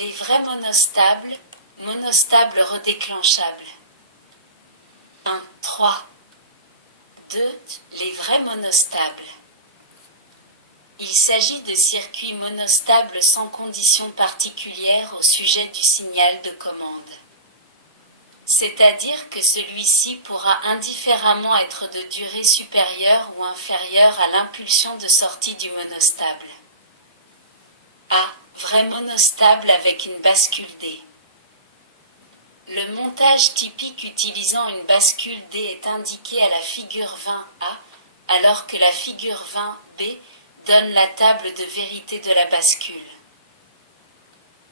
Les vrais monostables redéclenchables. 1, 3. 2. Les vrais monostables. Il s'agit de circuits monostables sans conditions particulières au sujet du signal de commande. C'est-à-dire que celui-ci pourra indifféremment être de durée supérieure ou inférieure à l'impulsion de sortie du monostable. A. Vrai monostable avec une bascule D. Le montage typique utilisant une bascule D est indiqué à la figure 20A, alors que la figure 20B donne la table de vérité de la bascule.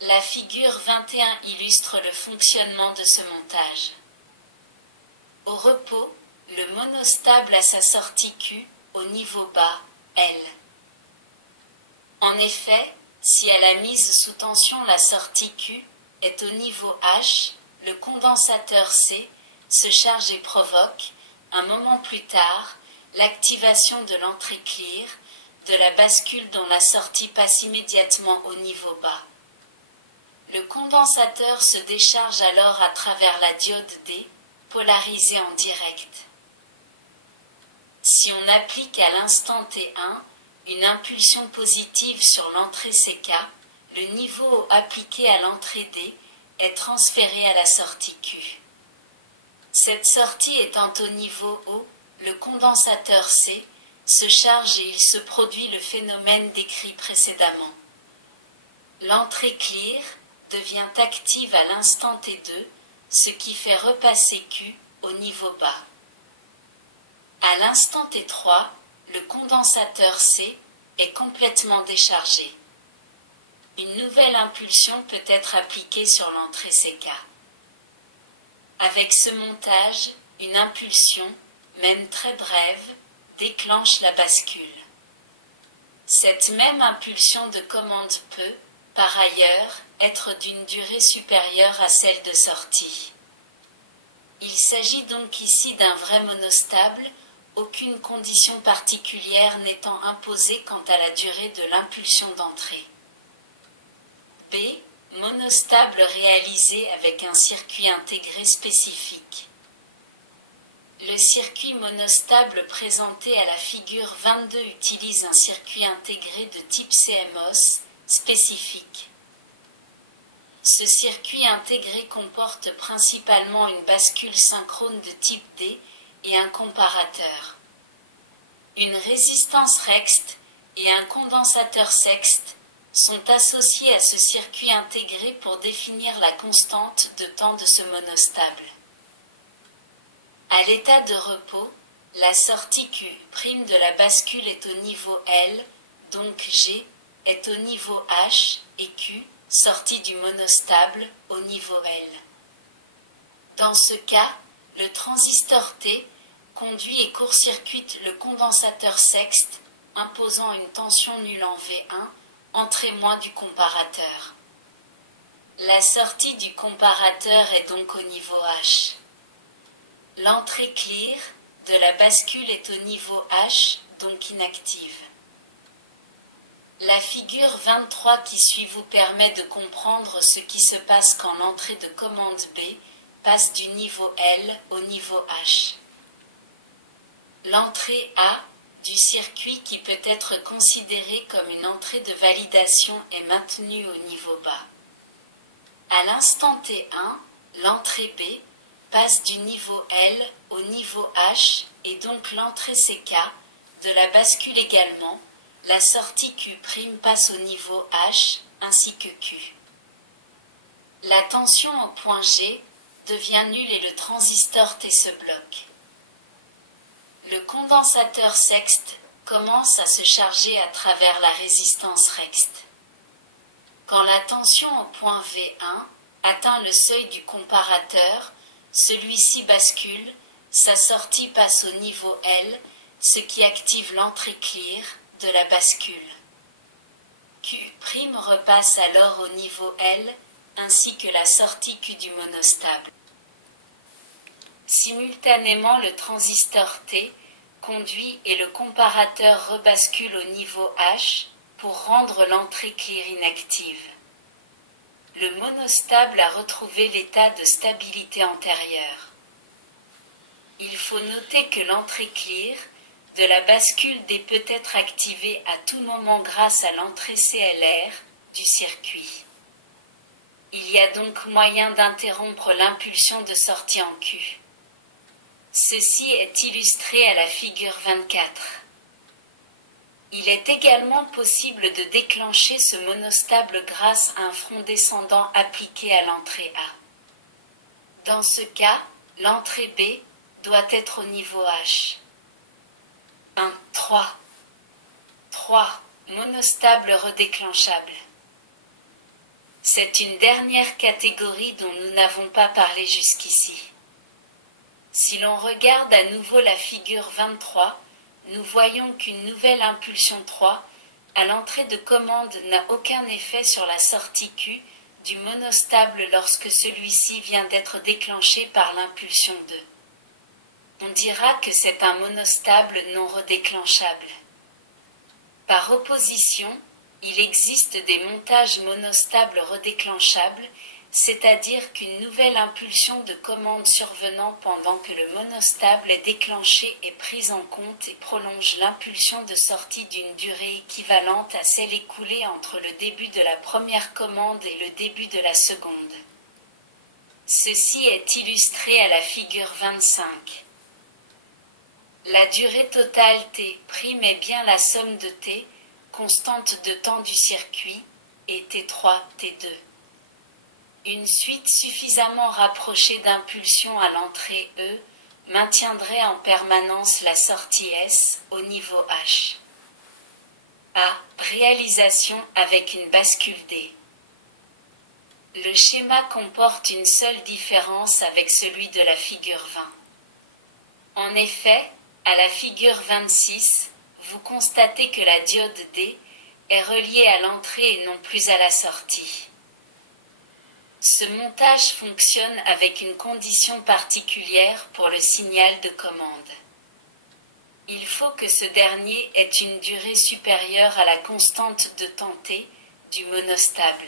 La figure 21 illustre le fonctionnement de ce montage. Au repos, le monostable a sa sortie Q au niveau bas, L. En effet, si à la mise sous tension la sortie Q est au niveau H, le condensateur C se charge et provoque, un moment plus tard, l'activation de l'entrée clear, de la bascule dont la sortie passe immédiatement au niveau bas. Le condensateur se décharge alors à travers la diode D, polarisée en direct. Si on applique à l'instant T1 une impulsion positive sur l'entrée CK, le niveau appliqué à l'entrée D est transféré à la sortie Q. Cette sortie étant au niveau O, le condensateur C se charge et il se produit le phénomène décrit précédemment. L'entrée clear devient active à l'instant T2, ce qui fait repasser Q au niveau bas. À l'instant T3, le condensateur C est complètement déchargé. Une nouvelle impulsion peut être appliquée sur l'entrée CK. Avec ce montage, une impulsion, même très brève, déclenche la bascule. Cette même impulsion de commande peut, par ailleurs, être d'une durée supérieure à celle de sortie. Il s'agit donc ici d'un vrai monostable, aucune condition particulière n'étant imposée quant à la durée de l'impulsion d'entrée. B. Monostable réalisé avec un circuit intégré spécifique. Le circuit monostable présenté à la figure 22 utilise un circuit intégré de type CMOS spécifique. Ce circuit intégré comporte principalement une bascule synchrone de type D et un comparateur. Une résistance Rext et un condensateur Sext sont associés à ce circuit intégré pour définir la constante de temps de ce monostable. À l'état de repos, la sortie Q' de la bascule est au niveau L, donc G est au niveau H et Q, sortie du monostable, au niveau L. Dans ce cas, le transistor T conduit et court-circuite le condensateur Sext, imposant une tension nulle en V1, entrée moins du comparateur. La sortie du comparateur est donc au niveau H. L'entrée clear de la bascule est au niveau H, donc inactive. La figure 23 qui suit vous permet de comprendre ce qui se passe quand l'entrée de commande B passe du niveau L au niveau H. L'entrée A du circuit qui peut être considérée comme une entrée de validation est maintenue au niveau bas. À l'instant T1, l'entrée B passe du niveau L au niveau H et donc l'entrée CK de la bascule également, la sortie Q' passe au niveau H ainsi que Q. La tension au point G devient nulle et le transistor T se bloque. Le condensateur Sext commence à se charger à travers la résistance Rext. Quand la tension au point V1 atteint le seuil du comparateur, celui-ci bascule, sa sortie passe au niveau L, ce qui active l'entrée clear de la bascule. Q' repasse alors au niveau L, ainsi que la sortie Q du monostable. Simultanément, le transistor T conduit et le comparateur rebascule au niveau H pour rendre l'entrée clear inactive. le monostable a retrouvé l'état de stabilité antérieur. Il faut noter que l'entrée clear de la bascule D peut être activée à tout moment grâce à l'entrée CLR du circuit. Il y a donc moyen d'interrompre l'impulsion de sortie en Q. Ceci est illustré à la figure 24. Il est également possible de déclencher ce monostable grâce à un front descendant appliqué à l'entrée A. Dans ce cas, l'entrée B doit être au niveau H. 1, 3. 3. Monostable redéclenchable. C'est une dernière catégorie dont nous n'avons pas parlé jusqu'ici. Si l'on regarde à nouveau la figure 23, nous voyons qu'une nouvelle impulsion 3 à l'entrée de commande n'a aucun effet sur la sortie Q du monostable lorsque celui-ci vient d'être déclenché par l'impulsion 2. On dira que c'est un monostable non redéclenchable. Par opposition, il existe des montages monostables redéclenchables, c'est-à-dire qu'une nouvelle impulsion de commande survenant pendant que le monostable est déclenché est prise en compte et prolonge l'impulsion de sortie d'une durée équivalente à celle écoulée entre le début de la première commande et le début de la seconde. Ceci est illustré à la figure 25. La durée totale T' est bien la somme de T, constante de temps du circuit, et T3, T2. Une suite suffisamment rapprochée d'impulsions à l'entrée E maintiendrait en permanence la sortie S au niveau H. A. Réalisation avec une bascule D. Le schéma comporte une seule différence avec celui de la figure 20. En effet, à la figure 26, vous constatez que la diode D est reliée à l'entrée et non plus à la sortie. Ce montage fonctionne avec une condition particulière pour le signal de commande. Il faut que ce dernier ait une durée supérieure à la constante de temps T du monostable.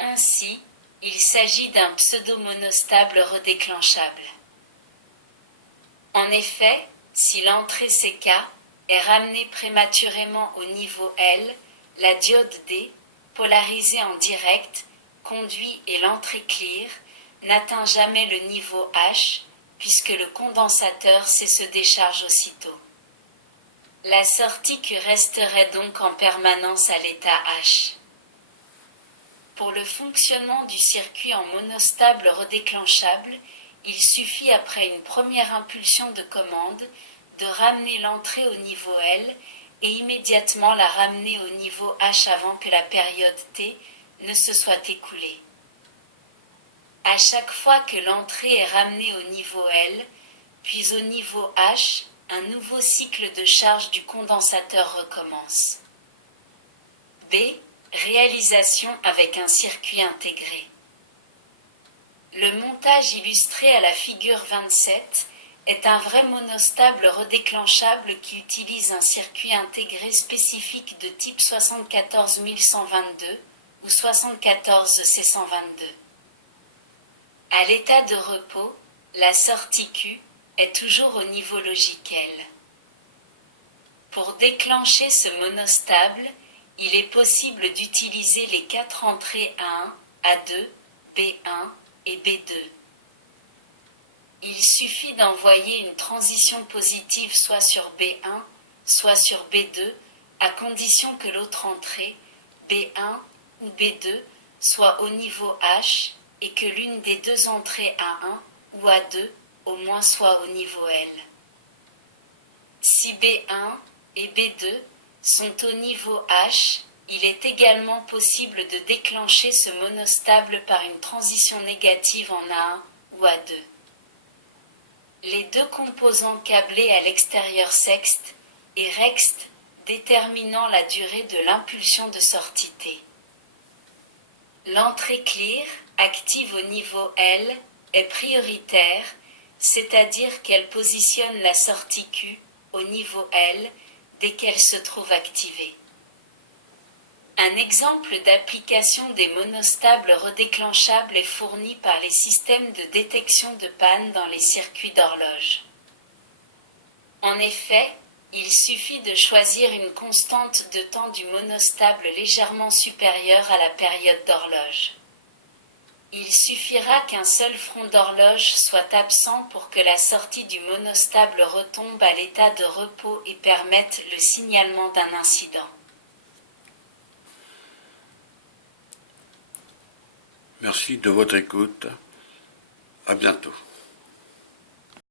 Ainsi, il s'agit d'un pseudo-monostable redéclenchable. En effet, si l'entrée CK est ramenée prématurément au niveau L, la diode D, polarisée en direct, conduit et l'entrée clear n'atteint jamais le niveau H, puisque le condensateur se décharge aussitôt. La sortie Q resterait donc en permanence à l'état H. Pour le fonctionnement du circuit en monostable redéclenchable, il suffit après une première impulsion de commande de ramener l'entrée au niveau L et immédiatement la ramener au niveau H avant que la période T ne se soit écoulée. À chaque fois que l'entrée est ramenée au niveau L, puis au niveau H, un nouveau cycle de charge du condensateur recommence. B. Réalisation avec un circuit intégré. Le montage illustré à la figure 27 est un vrai monostable redéclenchable qui utilise un circuit intégré spécifique de type 74122 ou 74C122. À l'état de repos, la sortie Q est toujours au niveau logique L. Pour déclencher ce monostable, il est possible d'utiliser les 4 entrées A1, A2, B1 et B2. Il suffit d'envoyer une transition positive soit sur B1, soit sur B2, à condition que l'autre entrée, B1 ou B2, soit au niveau H et que l'une des deux entrées A1 ou A2 au moins soit au niveau L. Si B1 et B2 sont au niveau H, il est également possible de déclencher ce monostable par une transition négative en A1 ou A2. Les deux composants câblés à l'extérieur sexte et rexte déterminant la durée de l'impulsion de sortie T. L'entrée clear, active au niveau L, est prioritaire, c'est-à-dire qu'elle positionne la sortie Q au niveau L dès qu'elle se trouve activée. Un exemple d'application des monostables redéclenchables est fourni par les systèmes de détection de panne dans les circuits d'horloge. En effet, il suffit de choisir une constante de temps du monostable légèrement supérieure à la période d'horloge. Il suffira qu'un seul front d'horloge soit absent pour que la sortie du monostable retombe à l'état de repos et permette le signalement d'un incident. Merci de votre écoute. À bientôt.